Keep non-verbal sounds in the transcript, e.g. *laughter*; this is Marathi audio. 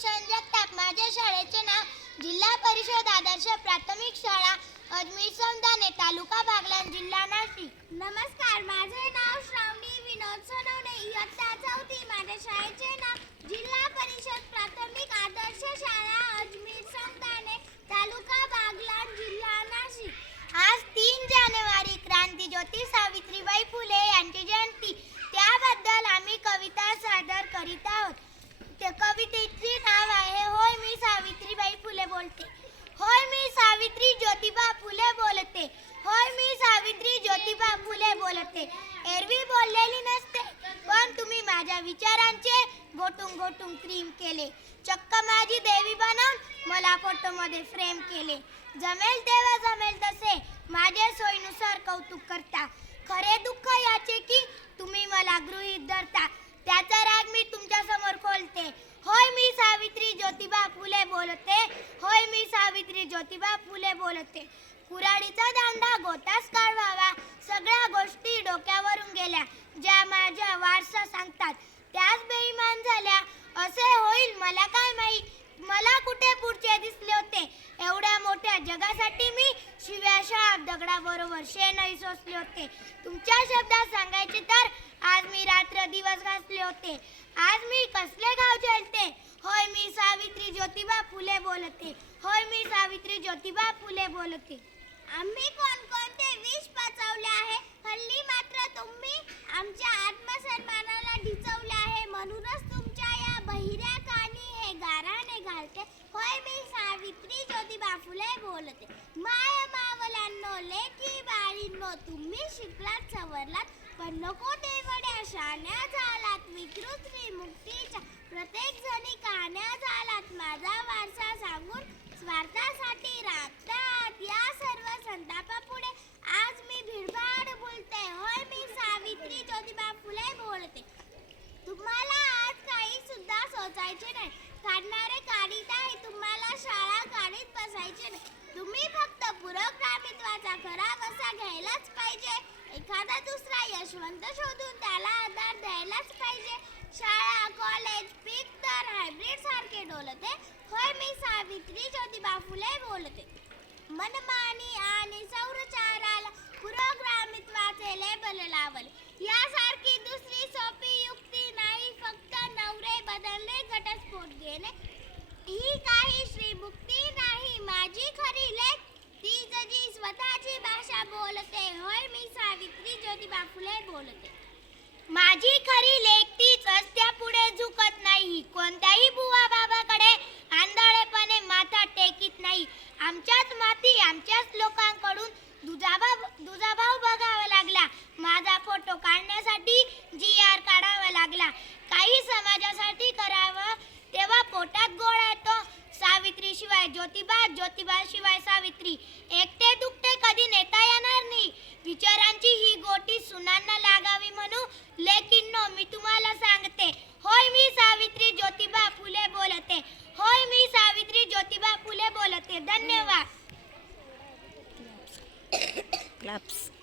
भूषण जगताप माझ्या शाळेचे नाव जिल्हा परिषद आदर्श प्राथमिक शाळा अजमेर समदाने तालुका बागलाण जिल्हा नाशिक नमस्कार माझे नाव श्रावणी विनोद सोनवणे इयत्ता चौथी माझ्या शाळेचे नाव जिल्हा परिषद प्राथमिक आदर्श शाळा अजमेर समदाने तालुका बागलाण जिल्हा नाशिक आज तीन जानेवारी क्रांतीज्योती सावित्रीबाई फुले यांची जयंती त्याबद्दल आम्ही कविता सादर करीत आहोत त्या कवितेचे नाव आहे होय मी सावित्रीबाई फुले बोलते होय मी सावित्री ज्योतिबा फुले बोलते. होय मी सावित्री ज्योतिबा फुले बोलते. एरवी बोललेली नसते पण तुम्ही माझ्या विचारांचे गोटून गोटून क्रीम केले. चक्क माझी देवी बनवून मला फोटोमध्ये फ्रेम केले. जमेल तेव्हा जमेल तसे माझ्या सोयीनुसार कौतुक करता. खरे दुःख याचे की तुम्ही मला गृहीत धरता. त्याचा राग मी तुमच्यासमोर खोलते. होय मी सावित्री ज्योतिबा फुले बोलते. होय सावित्री ज्योतिबा फुले बोलते. कुराडीचा दांडा गोतास काढवावा. सगळ्या गोष्टी डोक्यावरून गेल्या. ज्या माझ्या वारसा सांगतात त्याच बेईमान झाल्या. असे होईल मला काय माहीत? मला कुठे पुढचे दिसले होते? एवढ्या मोठ्या जगासाठी मी शिव्याशा दगडाबरोबर शेणही सोसले होते. तुमच्या शब्दात सांगायचे तर आज मी रात्र दिवस घासले होते. आज मी कस गाव झेलते होय मी सावित्री ज्योतिबा फुले बोलते होय मी सावित्री ज्योतिबा फुले बोलते आम्ही कोणकोणते विष पचवले आहे? हल्ली मात्र तुम्ही आमच्या आत्मसन्मानाला ढिचवले आहे. म्हणूनच तुमच्या या बहिऱ्या कानी हे गाराने घालते. होय मी सावित्री ज्योतिबा फुले बोलते. माय मावलांनो लेकी बाळींनो तुम्ही शिकलात सवरलात पण नको देवड्या शाण्या झालात. विकृत विमुक्तीच्या प्रत्येक जणी कान्या झालात. माझा वारसा सांगून स्वार्था राबतात या सर्व संतापापुढे आज मी भिडभाड बोलते होय मी सावित्री ज्योतिबा फुले बोलते तुम्हाला आज काही सुद्धा बसायचे नाही. काढणारे काढीत आहे तुम्हाला शाळा काढीत बसायचे नाही. तुम्ही फक्त पुरोगामित्वाचा खरा वसा घ्यायलाच पाहिजे. एखादा दुसरा यशवंत शोधून त्याला आधार द्यायलाच पाहिजे. शाळा कॉलेज पीक तर हायब्रिड सारखे डोलते. होय मी सावित्री ज्योतिबा फुले बोलते. मनमानी आणि सौरचाराला पुरोग्रामित्वाचे लेबल लावले. यासारखी नवरे घटस्फोट घेणे ही काही श्रीमुक्ती नाही माझी खरी लेख. ती जजी स्वतःची भाषा बोलते होय मी सावित्री ज्योतिबा फुले बोलते. माझी खरी लेख तीच असत्या पुढे झुकत काही समाजासाठी करावं तेव्हा पोटात गोळ येतो सावित्री शिवाय ज्योतिबा ज्योतिबा शिवाय सावित्री एकटे दुखते कधी नेता येणार नाही. विचारांची ही गोटी सुनांना लागावी म्हणू लेकिन नो मी तुम्हाला सांगते. होय मी सावित्री ज्योतिबा फुले बोलते. होय मी सावित्री ज्योतिबा फुले बोलते. धन्यवाद. *coughs*